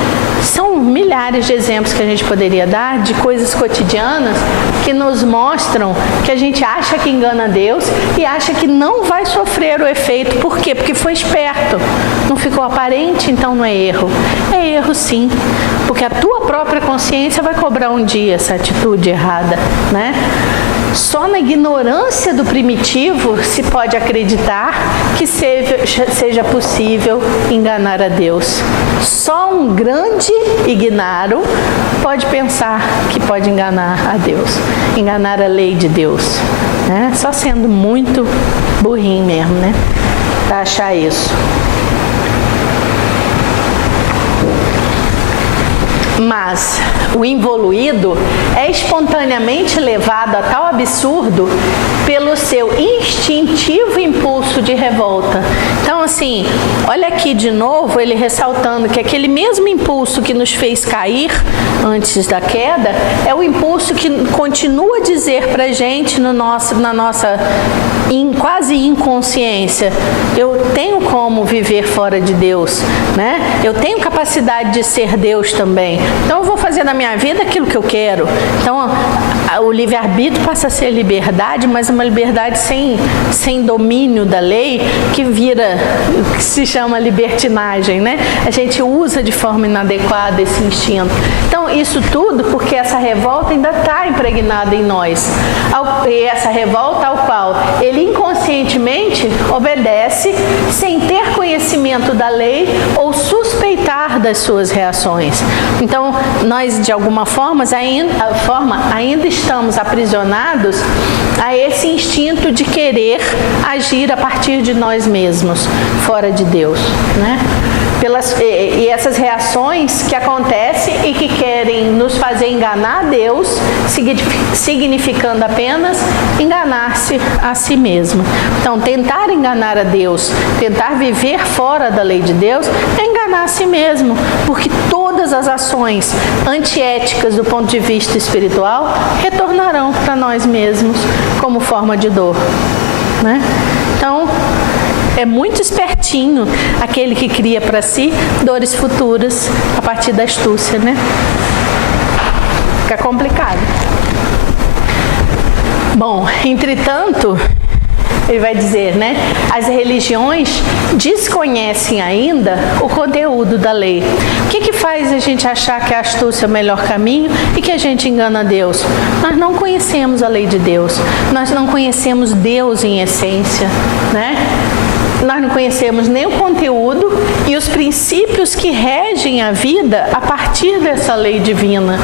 são milhares de exemplos que a gente poderia dar de coisas cotidianas que nos mostram que a gente acha que engana Deus e acha que não vai sofrer o efeito. Por quê? Porque foi esperto. Não ficou aparente, então não é erro. É erro, sim. Porque a tua própria consciência vai cobrar um dia essa atitude errada, né? Só na ignorância do primitivo se pode acreditar que seja possível enganar a Deus. Só um grande ignaro pode pensar que pode enganar a Deus, enganar a lei de Deus, né? Só sendo muito burrinho mesmo, né? Para achar isso. Mas o involuído é espontaneamente levado a tal absurdo pelo seu instintivo impulso de revolta. Então, assim, olha aqui de novo ele ressaltando que aquele mesmo impulso que nos fez cair antes da queda é o impulso que continua a dizer pra gente na nossa quase inconsciência: eu tenho como viver fora de Deus, né? Eu tenho capacidade de ser Deus também. Então eu vou fazer na minha vida aquilo que eu quero. Então o livre-arbítrio passa a ser liberdade, mas uma liberdade sem domínio da lei, que vira o que se chama libertinagem, né? A gente usa de forma inadequada esse instinto. Então isso tudo porque essa revolta ainda está impregnada em nós. E essa revolta ao qual ele inconscientemente obedece sem ter conhecimento da lei ou suspeitar das suas reações. Então nós de alguma forma ainda estamos aprisionados a esse instinto de querer agir a partir de nós mesmos, fora de Deus, né? E essas reações que acontecem e que querem nos fazer enganar a Deus, significando apenas enganar-se a si mesmo. Então, tentar enganar a Deus, tentar viver fora da lei de Deus, é enganar a si mesmo, porque todas as ações antiéticas do ponto de vista espiritual retornarão para nós mesmos como forma de dor, né? Então, é muito espertinho aquele que cria para si dores futuras a partir da astúcia, né? Fica complicado. Bom, entretanto, ele vai dizer, né? As religiões desconhecem ainda o conteúdo da lei. O que faz a gente achar que a astúcia é o melhor caminho e que a gente engana a Deus? Nós não conhecemos a lei de Deus. Nós não conhecemos Deus em essência, né? Nós não conhecemos nem o conteúdo e os princípios que regem a vida a partir dessa lei divina,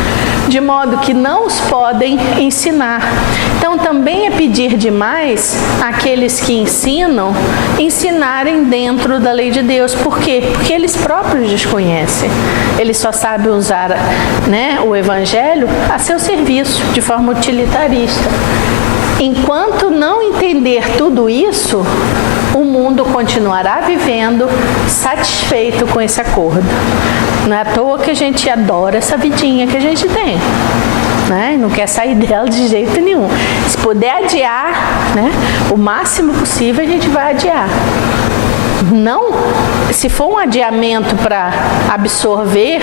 de modo que não os podem ensinar. Então também é pedir demais àqueles que ensinarem dentro da lei de Deus. Por quê? Porque eles próprios desconhecem. Eles só sabem usar, né, o Evangelho a seu serviço, de forma utilitarista. Enquanto não entender tudo isso, o mundo continuará vivendo satisfeito com esse acordo. Não é à toa que a gente adora essa vidinha que a gente tem, né? Não quer sair dela de jeito nenhum. Se puder adiar, né, o máximo possível, a gente vai adiar. Não, se for um adiamento para absorver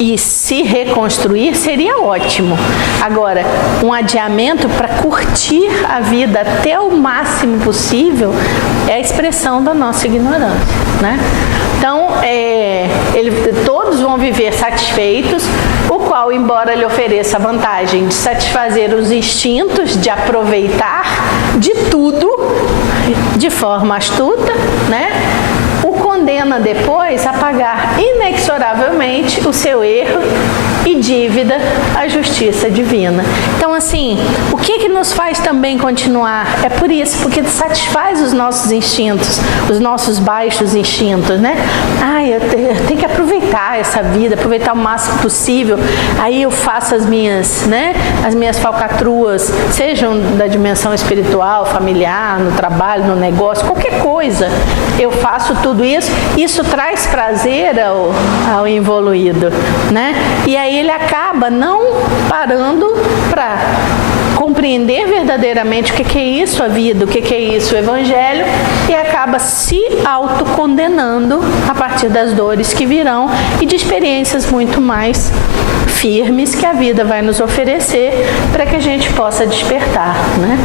e se reconstruir, seria ótimo. Agora, um adiamento para curtir a vida até o máximo possível é a expressão da nossa ignorância, né? Então, todos vão viver satisfeitos, o qual, embora lhe ofereça a vantagem de satisfazer os instintos, de aproveitar de tudo de forma astuta, né, o condena depois a pagar inexoravelmente o seu erro e dívida à justiça divina. Então, assim, o que nos faz também continuar? É por isso, porque satisfaz os nossos instintos, os nossos baixos instintos, né? Eu tenho que aproveitar essa vida, aproveitar o máximo possível. Aí eu faço as minhas falcatruas, sejam da dimensão espiritual, familiar, no trabalho, no negócio, qualquer coisa. Eu faço tudo isso. Isso traz prazer ao involuído, né? E aí ele acaba não parando para compreender verdadeiramente o que é isso a vida, o que é isso o Evangelho, e acaba se autocondenando a partir das dores que virão e de experiências muito mais firmes que a vida vai nos oferecer para que a gente possa despertar, né?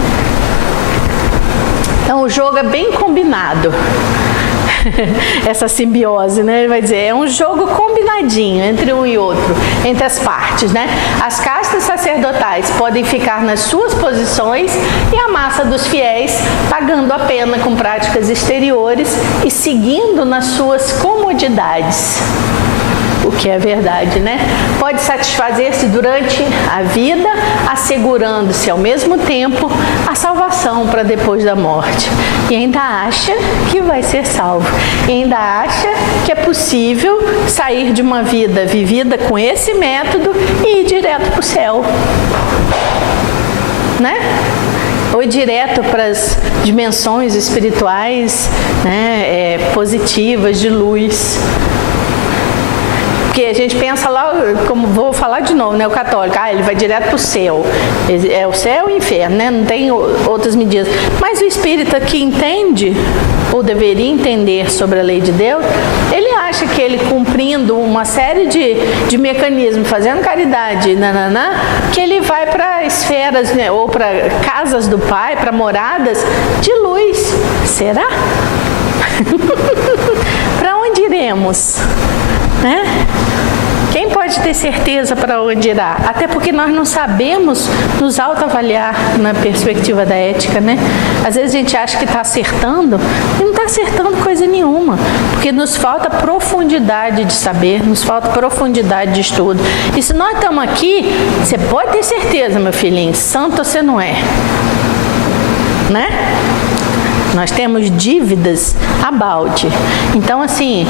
Então o jogo é bem combinado. Essa simbiose, né? Ele vai dizer, é um jogo combinadinho entre um e outro, entre as partes, né? As castas sacerdotais podem ficar nas suas posições e a massa dos fiéis pagando a pena com práticas exteriores e seguindo nas suas comodidades. que é a verdade, né? Pode satisfazer-se durante a vida, assegurando-se ao mesmo tempo a salvação para depois da morte. E ainda acha que vai ser salvo. E ainda acha que é possível sair de uma vida vivida com esse método e ir direto para o céu, né? Ou direto para as dimensões espirituais, né, positivas, de luz. Porque a gente pensa lá, como vou falar de novo, né, o católico, ele vai direto para o céu. É o céu e o inferno, né? Não tem outras medidas. Mas o espírita que entende, ou deveria entender sobre a lei de Deus, ele acha que ele cumprindo uma série de mecanismos, fazendo caridade, que ele vai para esferas, né, ou para casas do Pai, para moradas de luz. Será? Para onde iremos? Né? Quem pode ter certeza para onde irá? Até porque nós não sabemos nos autoavaliar na perspectiva da ética, né? Às vezes a gente acha que está acertando e não está acertando coisa nenhuma, porque nos falta profundidade de saber, nos falta profundidade de estudo. E se nós estamos aqui, você pode ter certeza, meu filhinho, santo você não é, né? Nós temos dívidas a balde. Então, assim,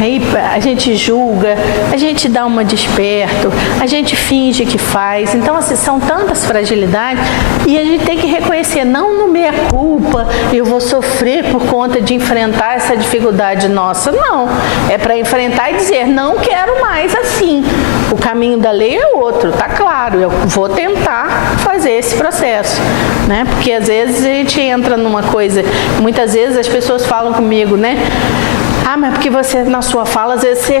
aí a gente julga, a gente dá uma de esperto, a gente finge que faz. Então, assim, são tantas fragilidades e a gente tem que reconhecer, não no meia-culpa, eu vou sofrer por conta de enfrentar essa dificuldade nossa. Não, é para enfrentar e dizer, não quero mais assim. O caminho da lei é outro, tá claro, eu vou tentar fazer esse processo, né? Porque às vezes a gente entra numa coisa, muitas vezes as pessoas falam comigo, né? Mas porque você, na sua fala, às vezes você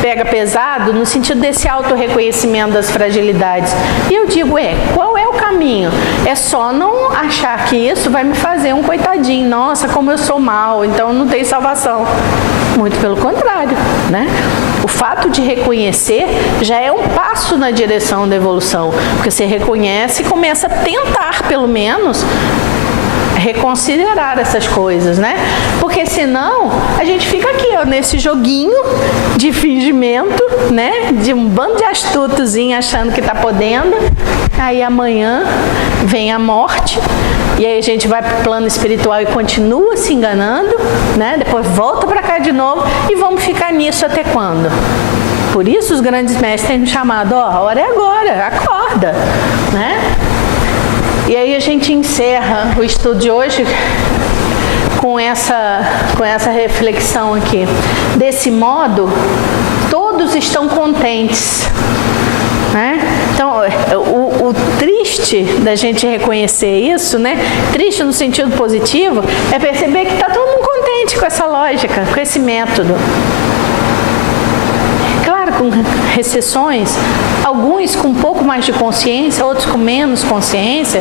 pega pesado no sentido desse auto-reconhecimento das fragilidades. E eu digo, qual é o caminho? É só não achar que isso vai me fazer um coitadinho. Nossa, como eu sou mal, então não tem salvação. Muito pelo contrário, né? O fato de reconhecer já é um passo na direção da evolução. Porque você reconhece e começa a tentar, pelo menos, reconsiderar essas coisas, né? Porque senão a gente fica aqui, nesse joguinho de fingimento, né? De um bando de astutozinho achando que tá podendo. Aí amanhã vem a morte e aí a gente vai para o plano espiritual e continua se enganando, né? Depois volta para cá de novo e vamos ficar nisso até quando? Por isso os grandes mestres têm chamado, a hora é agora, acorda, né? E aí a gente encerra o estudo de hoje com essa reflexão aqui. Desse modo, todos estão contentes, né? Então, o triste da gente reconhecer isso, né? Triste no sentido positivo, é perceber que está todo mundo contente com essa lógica, com esse método. Com recessões, alguns com um pouco mais de consciência, outros com menos consciência,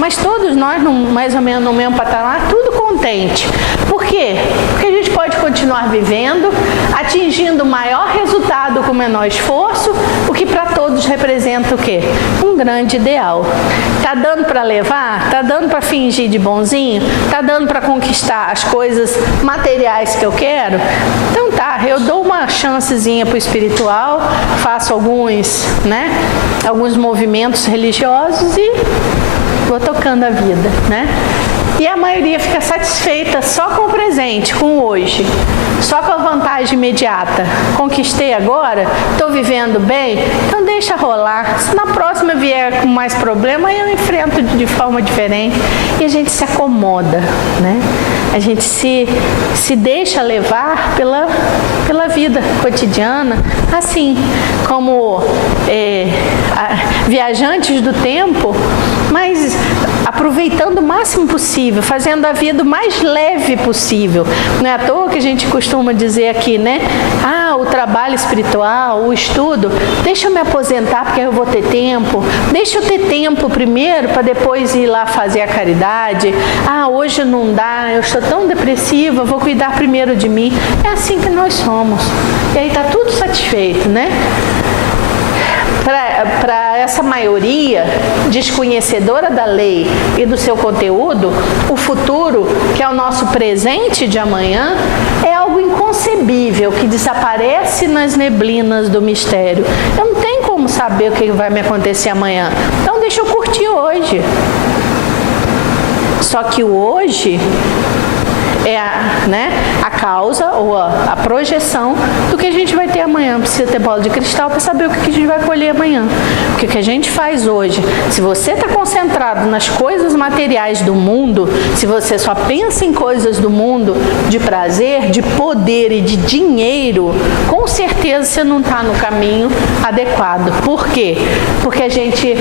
mas todos nós, mais ou menos no mesmo patamar, tudo contente. Por quê? Porque a gente pode continuar vivendo, atingindo o maior resultado com menor esforço, o que para todos representa o quê? Um grande ideal. Tá dando para levar? Tá dando para fingir de bonzinho? Tá dando para conquistar as coisas materiais que eu quero? Então tá, eu dou uma chancezinha para o espiritual, faço alguns movimentos religiosos e vou tocando a vida, né? E a maioria fica satisfeita só com o presente, com o hoje, só com a vantagem imediata. Conquistei agora, estou vivendo bem, então deixa rolar. Se na próxima vier com mais problema, eu enfrento de forma diferente e a gente se acomoda, né? A gente se deixa levar pela vida cotidiana, assim como viajantes do tempo, mas aproveitando o máximo possível, fazendo a vida o mais leve possível. Não é à toa que a gente costuma dizer aqui, né? O trabalho espiritual, o estudo, deixa eu me aposentar porque eu vou ter tempo. Deixa eu ter tempo primeiro para depois ir lá fazer a caridade. Hoje não dá, eu estou tão depressiva, vou cuidar primeiro de mim. É assim que nós somos. E aí está tudo satisfeito, né? Para essa maioria desconhecedora da lei e do seu conteúdo, o futuro, que é o nosso presente de amanhã, é algo inconcebível. inconcebível, que desaparece nas neblinas do mistério. Eu não tenho como saber o que vai me acontecer amanhã. Então deixa eu curtir hoje. Só que o hoje é a causa ou a projeção do que a gente vai ter amanhã. Precisa ter bola de cristal para saber o que a gente vai colher amanhã. Porque o que a gente faz hoje, se você está concentrado nas coisas materiais do mundo, se você só pensa em coisas do mundo, de prazer, de poder e de dinheiro, com certeza você não está no caminho adequado. Por quê? Porque a gente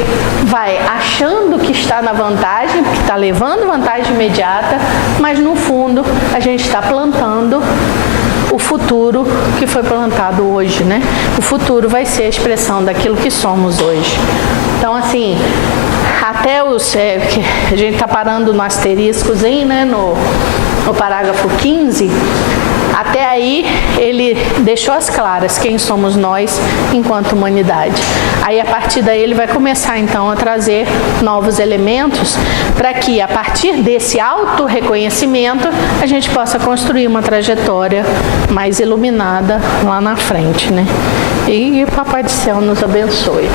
vai achando que está na vantagem, que está levando vantagem imediata, mas no fundo a gente está plantando o futuro que foi plantado hoje, né? O futuro vai ser a expressão daquilo que somos hoje. Então, assim, até a gente está parando no asteriscozinho, né? No parágrafo 15, até aí ele deixou as claras quem somos nós enquanto humanidade. Aí a partir daí ele vai começar então a trazer novos elementos para que a partir desse auto-reconhecimento a gente possa construir uma trajetória mais iluminada lá na frente, né? E o Papai do Céu nos abençoe.